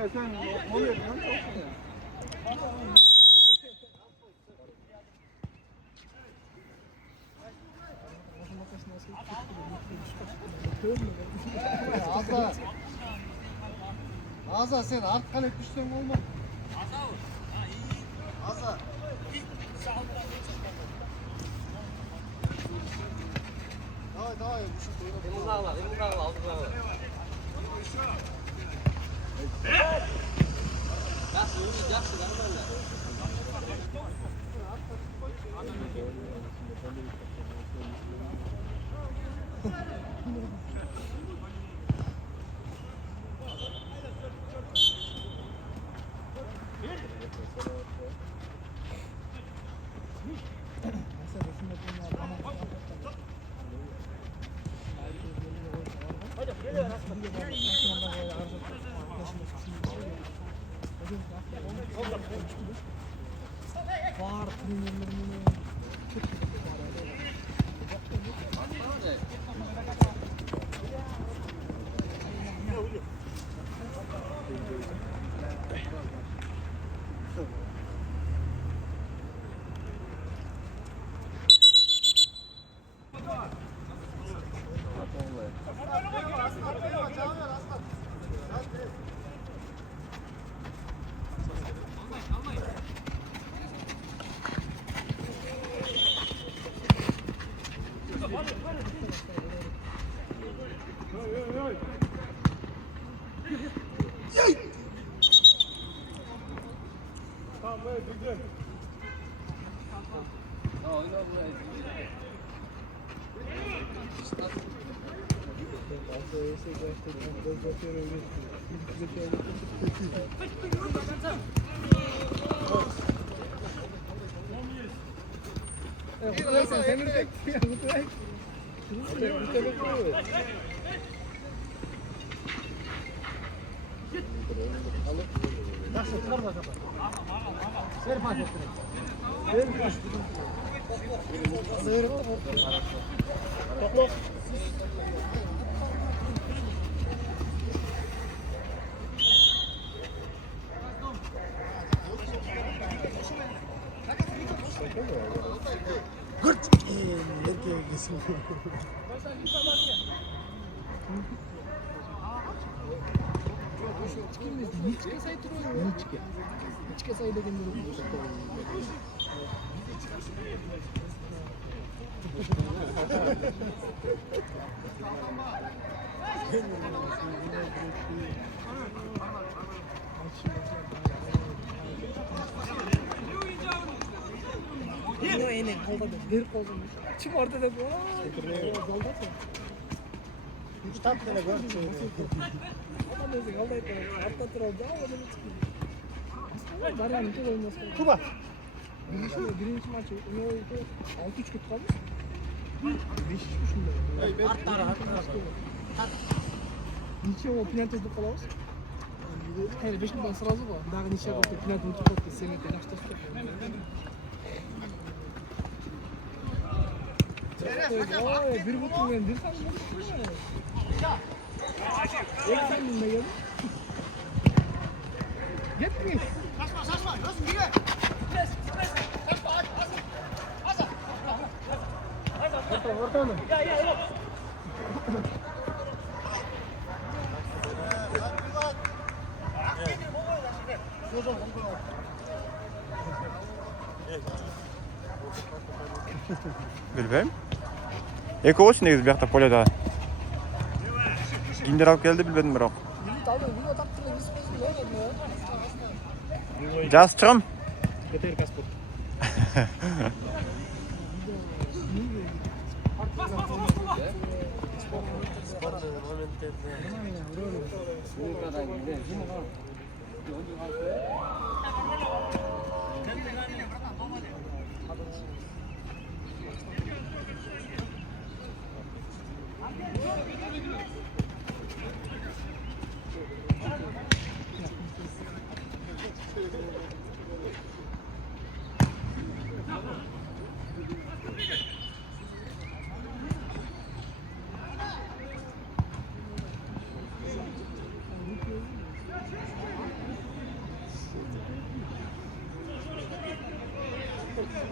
Sen o yerinden çalışsın ya. Aza sen artkan etmişsen olmaz. Aza. Давай, Elimizden al, aldık lan. Yaxşı, yaxşı, nормально. Bir kolum. Kim ortada bu? Штаб тene gör. Adam özü kaldı. Hatta turaldı. Adam çıkıyor. Daryanın çok oynaması. Kuba. Birinci maçı. Ne oldu? 6-3 kötü kalmış. 5-3 mü? Арттар. Ничего, пенальти ұтып қаламыз. Қайда 5 минуттан сразу ғой. Дағы неше болды пенальти ұтып қалды. Сен жақсы тұр. Ой, bir buçukмен bir tane mi? Ek tane mi geldi? Gitmiş. Saçma. Nasıl gire? Orta mı? Bilmem. Eko olsun neyiz bir yakta polada. Ginder alıp geldi bilmedim bırak. Jastırım. Getir pasport. Ладно,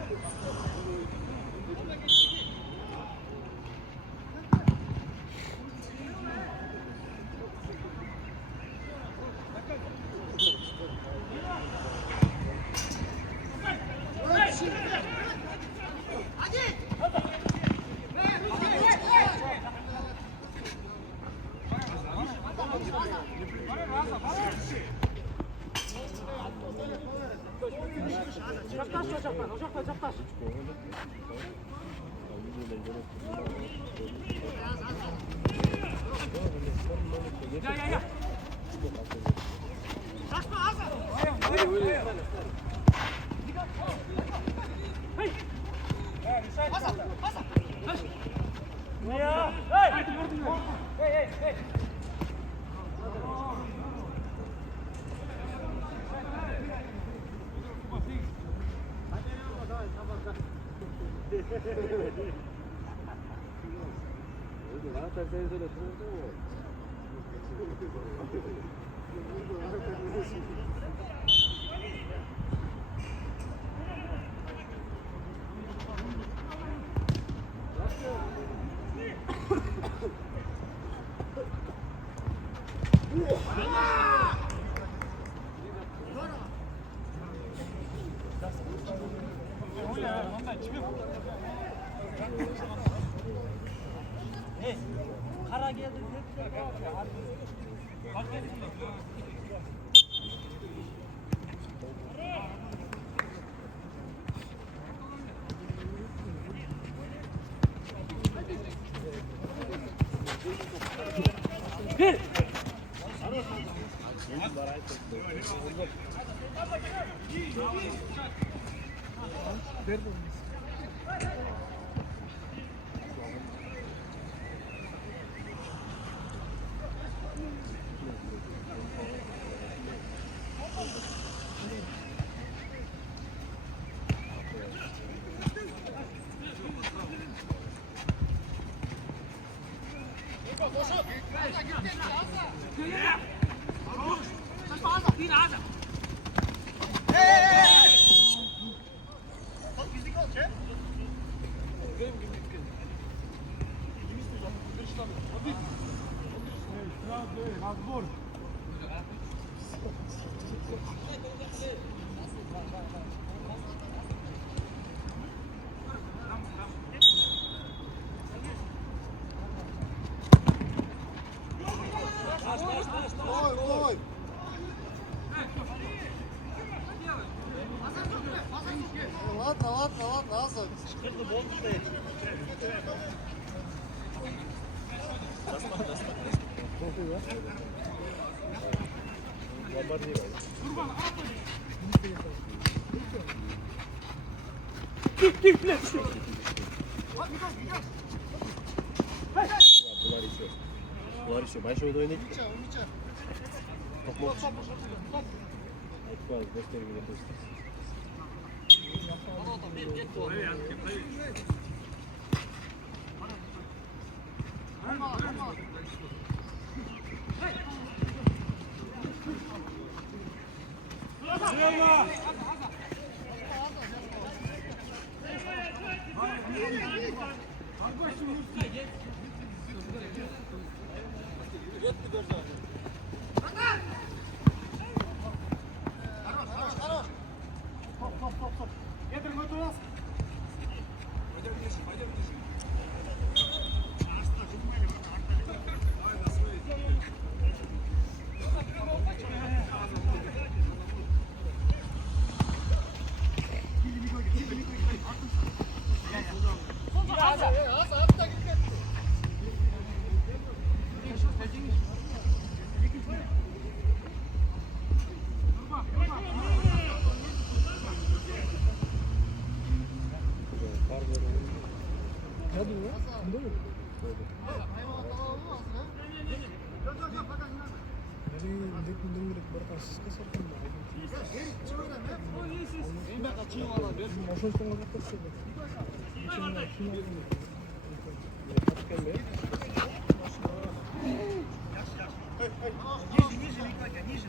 Азов. Bunlar еще большой дойник. Ниже.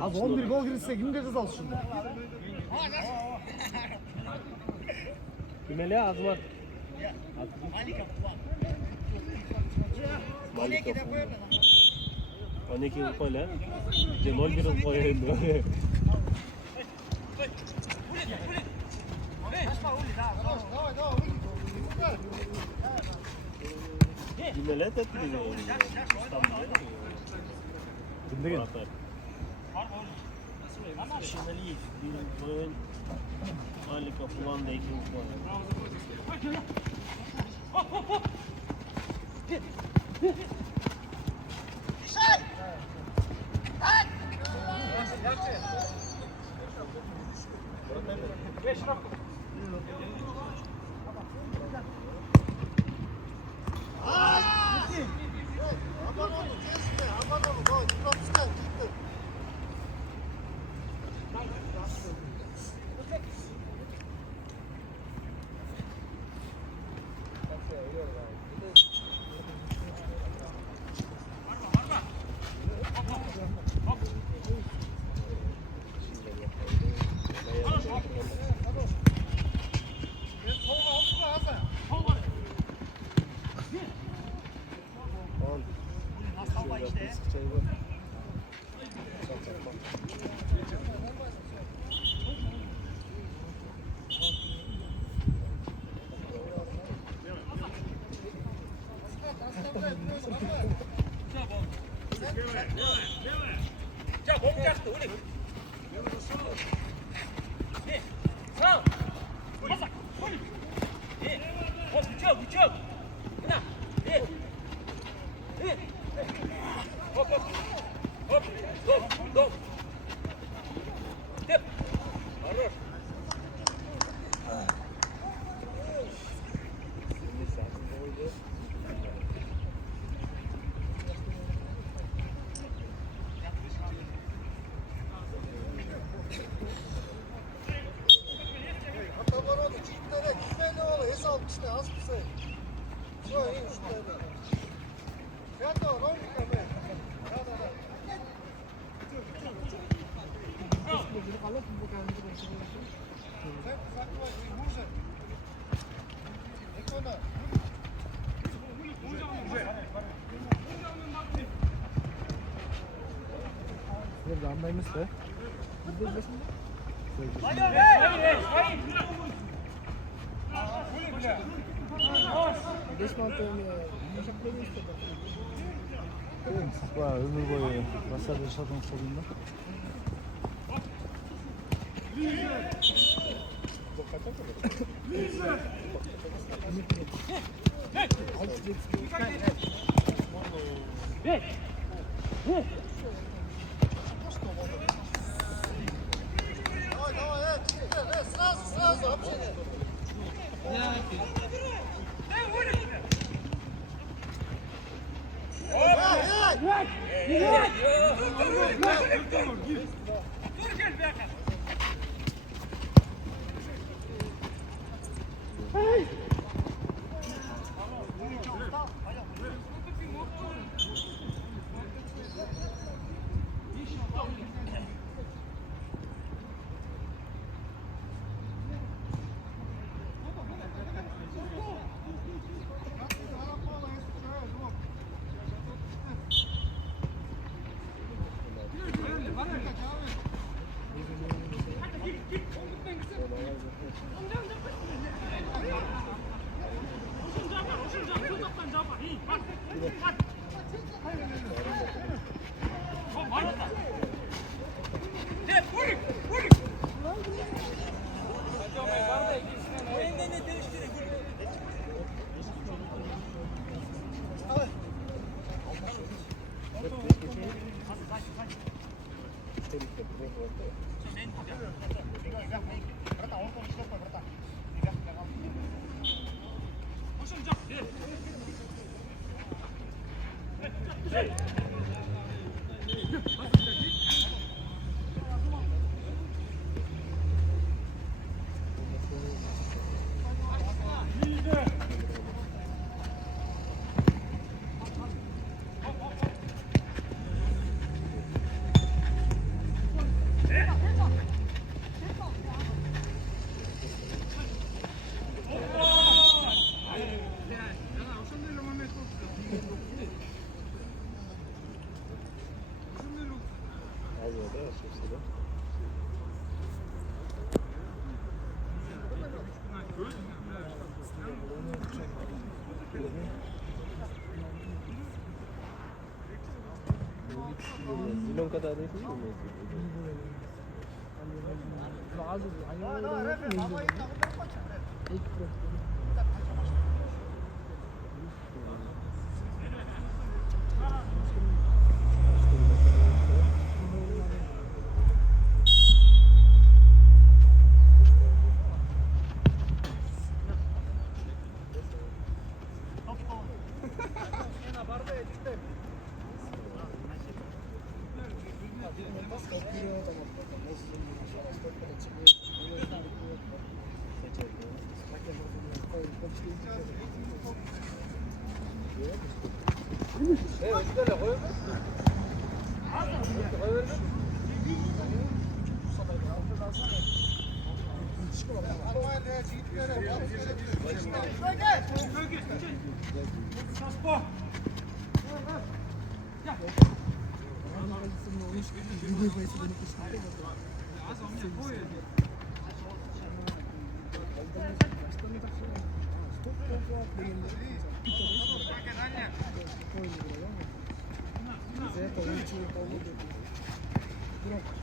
Abi 11 gol girirse kimde kız al şimdi? Kümeli Azmat. Malika. 12 upayla. Cemal bir upaya indi. Kümeli tetli. Kimde gel? Kümeli. Malika falan da 2 upaya. Nerede anlaymış be? Ömür boyu basar yaşadığım sorunla. Zilonka'da değil mi?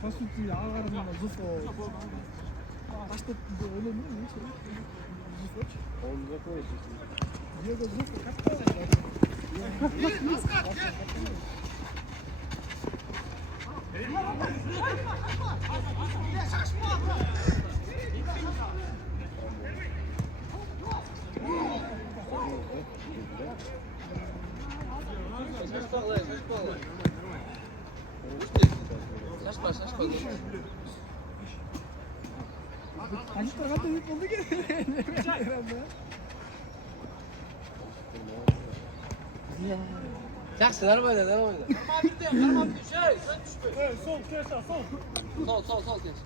По сути, ağırına zıfo. Başta öyle mi? Zıfo. Onu da koyacağız. Diego zıfo kaç tane? Şaşma. Kaç tane büyük oldu ki? Yaxshi, darmayda. Sol, geç.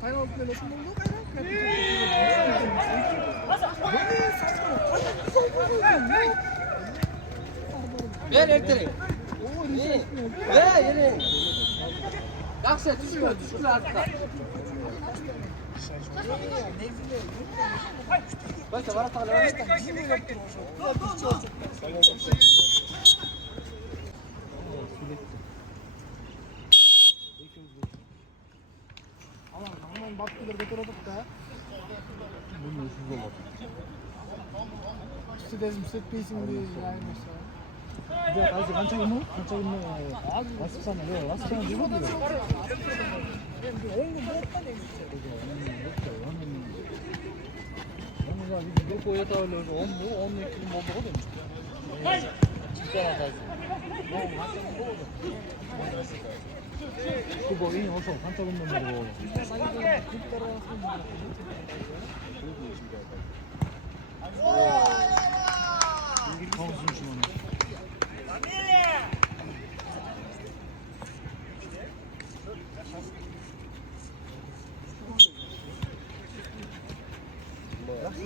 Hayır, böyle nasıl oldu? Ver ertele. Ver yine. Yaxshi, tushkun artık. Başla, bana tağla. Aman baktılar götürdük da. Bunun üstünde olur. İşte dedim setpeysin diye yayınmışlar. 이제 다시 간척 있노? 왔었잖아. 왜 왔었잖아. 누가 그래? Bu yeterli oldu. 10 mu? 12 mi oldu o demiş. 그거 이 어서 간척 있는 거.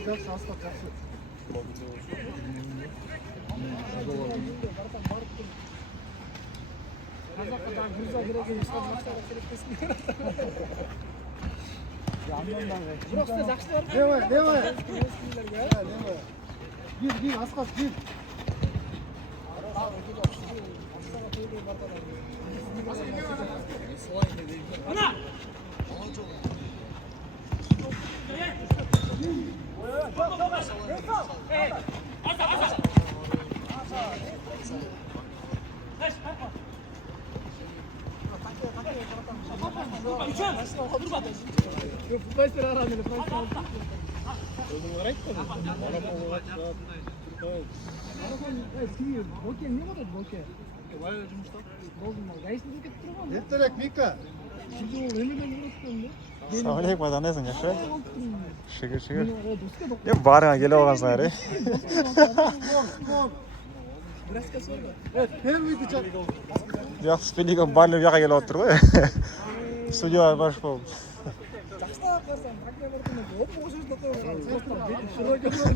Жақсы асқат жақсы. Қазаққа дағы груза керек емес маштарға керек десін. Бірақ сіз жақсы бар. Давай. Гир, асқат, гир. Futbolcular aranıyor. Боке не болады боке. Баяғы жұмыста. Болдым ба? Гаишник кетіп тұр ғой. Ертерек Мика. Şimdi o önünden vurursun da. Сауалейк баданесің жақсы. Шығыр. Dosta bak. Е, барыңа келіп алғансыңар, е. Biraz kasıyor da. Evet, первый бычак. Яқ спелигі барлы жаққа келіп отыр ғой. Студияға барыш болып. жақсылап қарасаң программа орнына оп осы жерде қойған саяқтан бетін шұға келген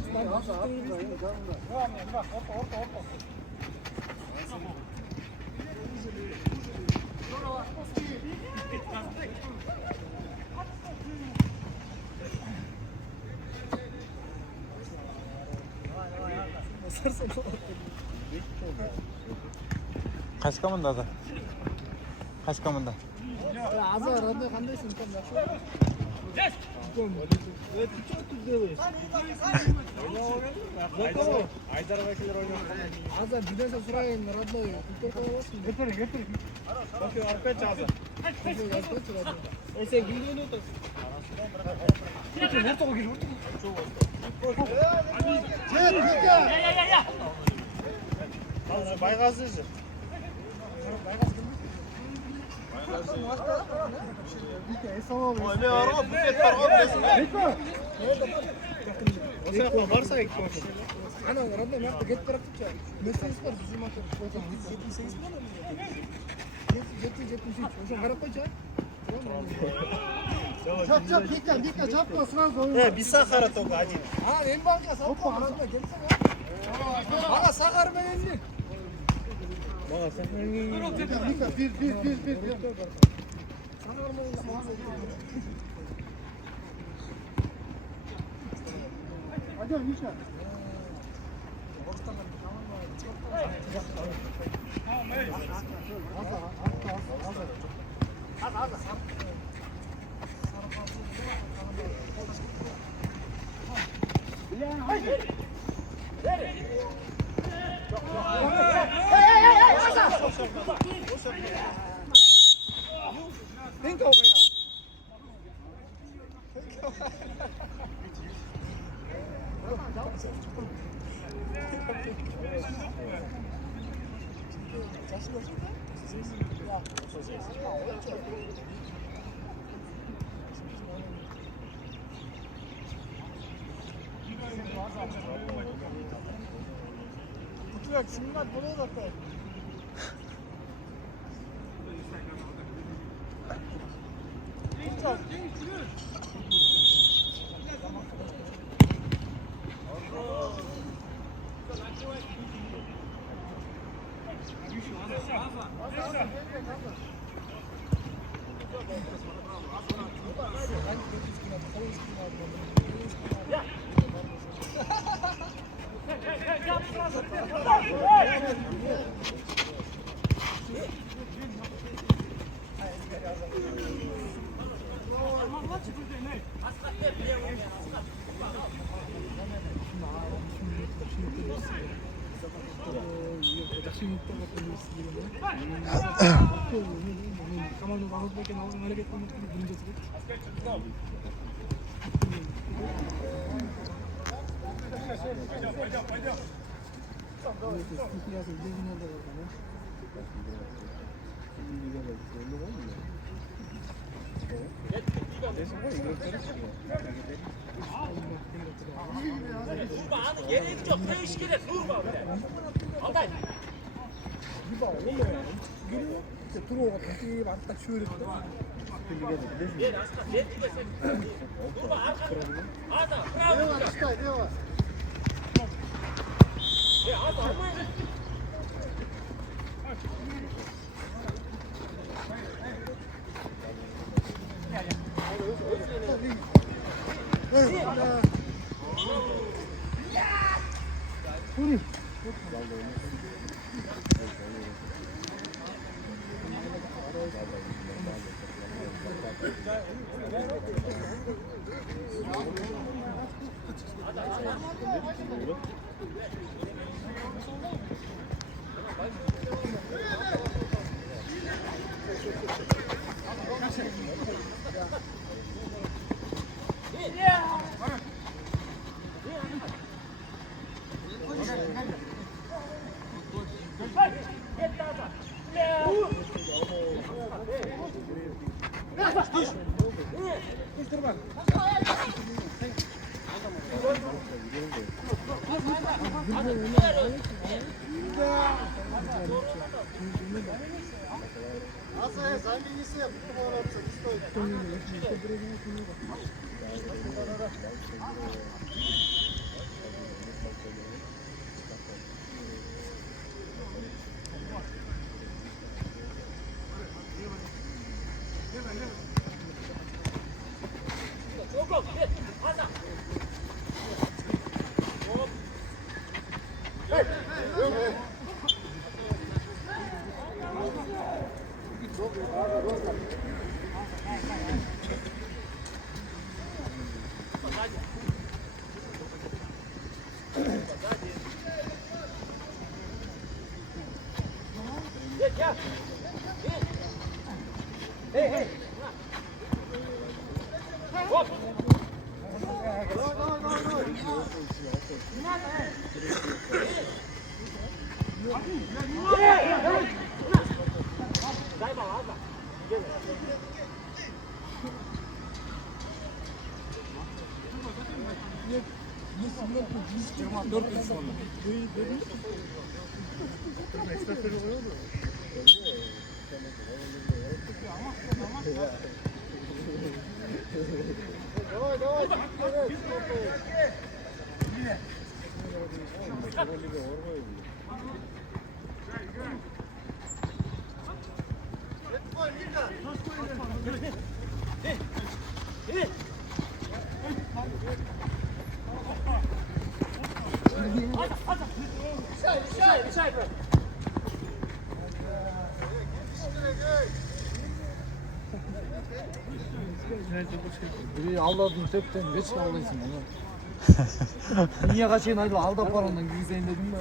Qaysi komandada? Qaysi komanda? азар андай қандайсың там жақсы азар биден сұрайын родной күлтер қоя аласың сен кімге ойнап отырсың ортаға кел Байғазы же. ана родной мына жаққа кетіп барады деп мерседес бар біздің машина жеті ошоны қарап қойшы Вика, жаппа сразу. Без сахара только один. Мен баға салып қоймасына келсің аға сахар менен не? Вика, бир. Сахар менен Адя, Миша. Снимать буду такой. Команду бағызбекен алған әрекет қылмақтың бұны жасырет. 들어오고 다시 왔다 쉬어야 Biri aldadın tepten geç kaldıysan onu. Niye kaçayım hadi al da parandan gizleyin dedim ben.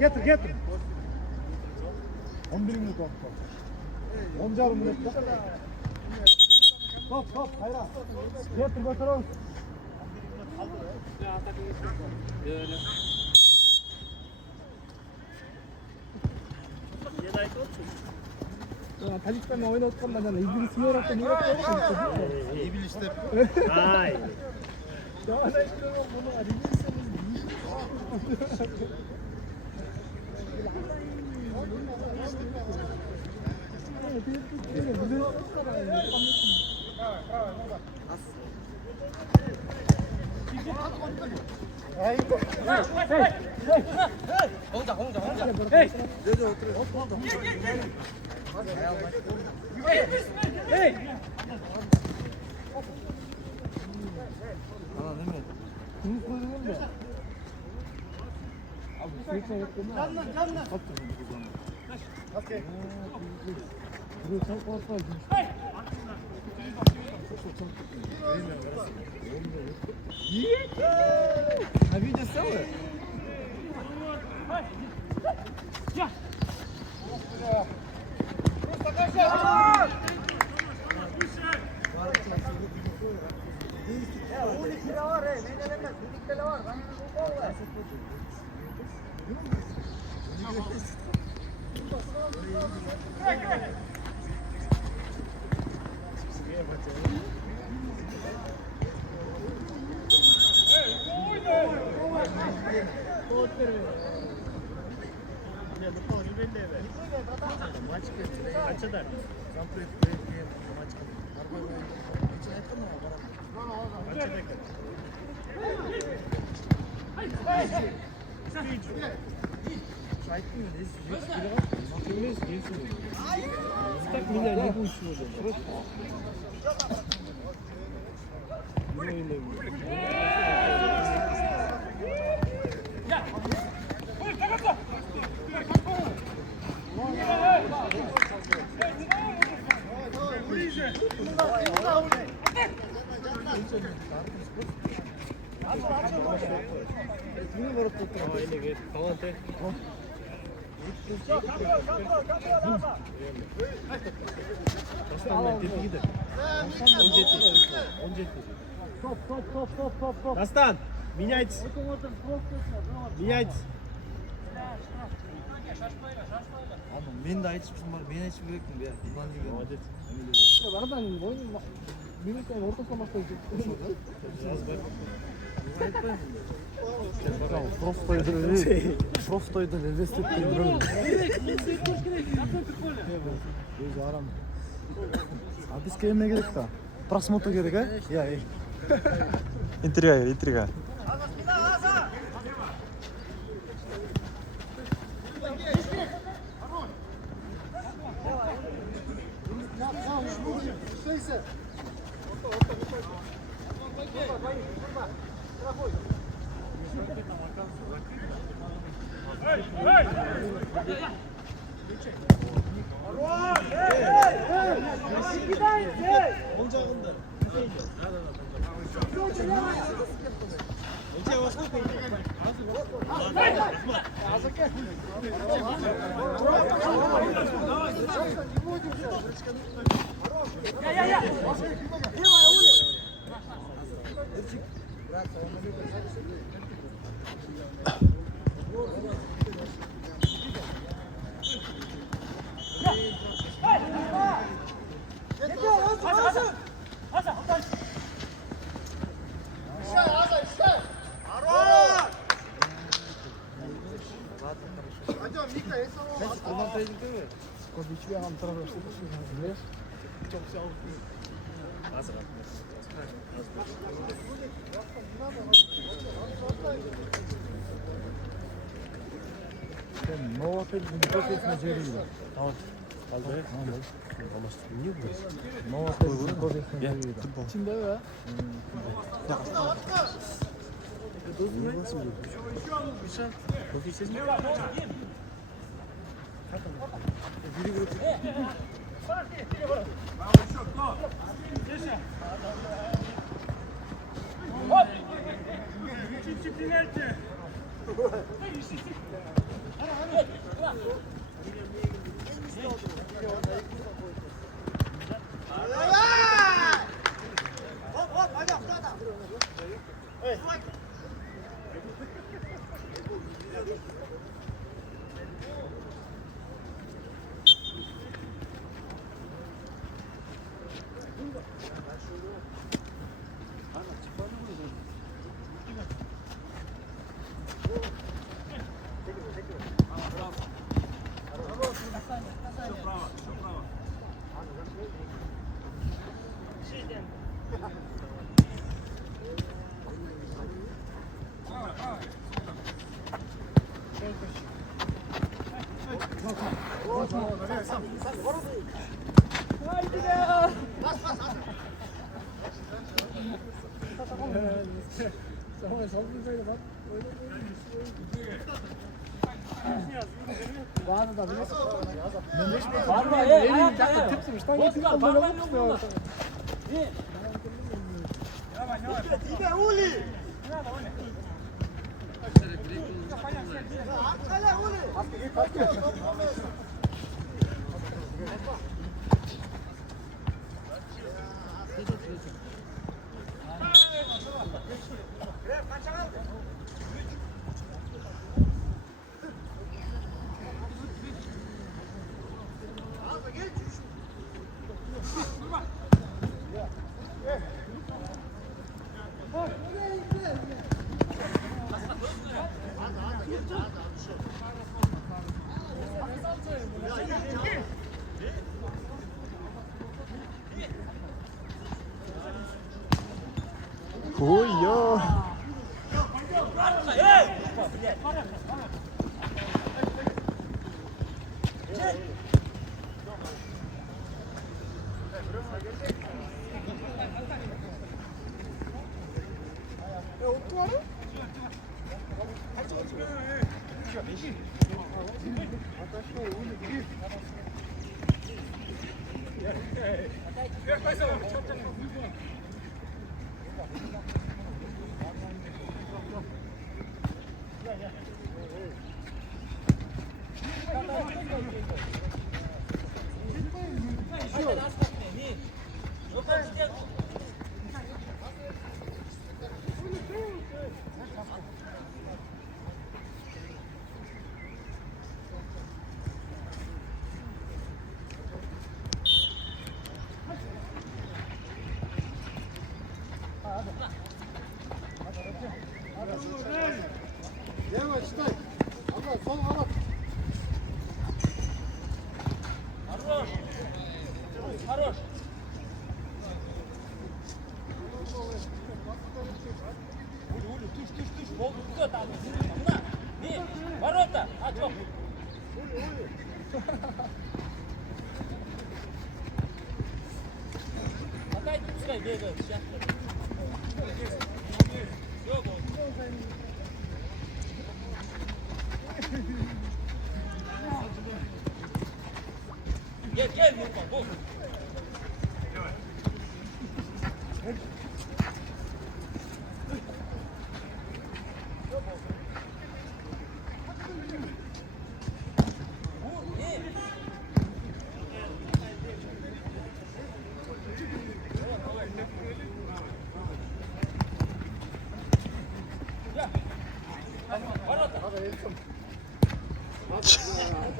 Getir getir. 11 minut oldu. 10 minut. Hop hayra. Getir bakalım. Taliskanda oynayotganda jana İblis yo'raqda İblis de. Ay. Have you just sold it? Dastan, меняйтесь. Меняйтесь. Мен de айтышпын бар, мен айтышым керекпін бе. Bundan деген. Молодец. Барадан ойын минуттан ортасынан бастайды. Профтойды елестетпей жүрмін. Өзі арам. А бізге еме керек та? Просмотр керек, а? Иә, Интрига, интрига. Nova Pelin kofiesine ceriydi. Nova Pelin kofiesine ceriydi. İçinde ya. Ой-ё!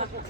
Hadi